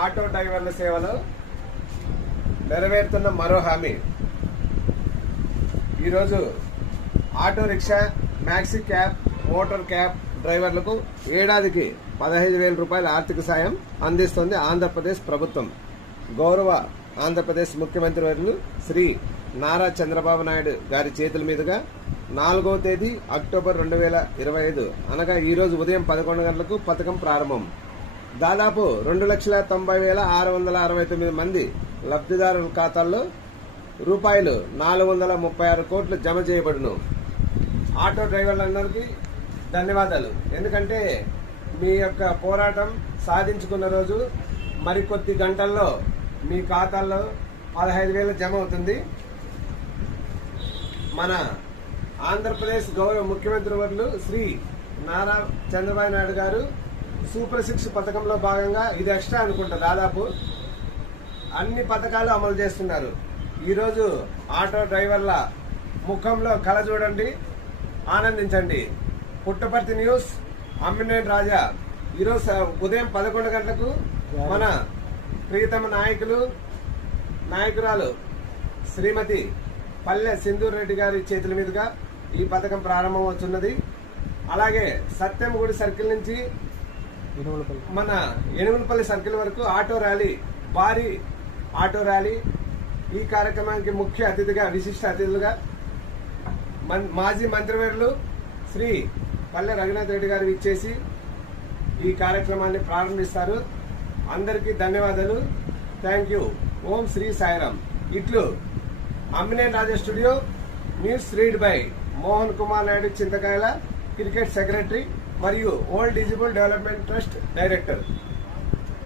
Auto డ్రైవర్ల సేవలు నెరవేరుతున్న మరో హామీ. ఈరోజు auto rickshaw, maxi cab, motor cab డ్రైవర్లకు ఏడాదికి 15,000 రూపాయల ఆర్థిక సాయం అందిస్తోంది ఆంధ్రప్రదేశ్ ప్రభుత్వం. గౌరవ ఆంధ్రప్రదేశ్ ముఖ్యమంత్రి వర్యులు శ్రీ నారా చంద్రబాబు నాయుడు గారి చేతుల మీదుగా 4వ తేదీ అక్టోబర్ 2025 అనగా ఈ రోజు ఉదయం 11 గంటలకు పథకం ప్రారంభం. దాదాపు 2,90,669 మంది లబ్ధిదారుల ఖాతాల్లో రూపాయలు 436 కోట్లు జమ చేయబడును. ఆటో డ్రైవర్లందరికీ ధన్యవాదాలు. ఎందుకంటే మీ యొక్క పోరాటం సాధించుకున్న రోజు మరికొద్ది గంటల్లో మీ ఖాతాల్లో 15,000 జమ అవుతుంది. మన ఆంధ్రప్రదేశ్ గౌరవ ముఖ్యమంత్రి వర్యులు శ్రీ నారా చంద్రబాబు నాయుడు గారు సూపర్ 6 పథకంలో భాగంగా ఇది ఎక్స్ట్రా అనుకుంటా, దాదాపు అన్ని పథకాలు అమలు చేస్తున్నారు. ఈరోజు ఆటో డ్రైవర్ల ముఖంలో కళ చూడండి, ఆనందించండి. పుట్టపర్తి న్యూస్, అమ్మినేని రాజా. ఈరోజు ఉదయం 11 గంటలకు మన ప్రియతమ నాయకురాలు శ్రీమతి పల్లె సింధూర్ రెడ్డి గారి చేతుల మీదుగా ఈ పథకం ప్రారంభమవుతున్నది. అలాగే సత్యంగుడి సర్కిల్ నుంచి మన ఎనుగులపల్లి సర్కిల్ వరకు ఆటో ర్యాలీ, భారీ ఆటో ర్యాలీ. ఈ కార్యక్రమానికి ముఖ్య అతిథిగా, విశిష్ట అతిథులుగా మాజీ మంత్రివర్యులు శ్రీ పల్లె రఘునాథ్ రెడ్డి గారు ఇచ్చేసి ఈ కార్యక్రమాన్ని ప్రారంభిస్తారు. అందరికీ ధన్యవాదాలు. Thank you. ఓం శ్రీ సాయిరామ్. ఇట్లు Ammineni Raja studio. News read by Mohan Kumar Naidu Chintakayala, cricket secretary మరియు old disabled development trust director.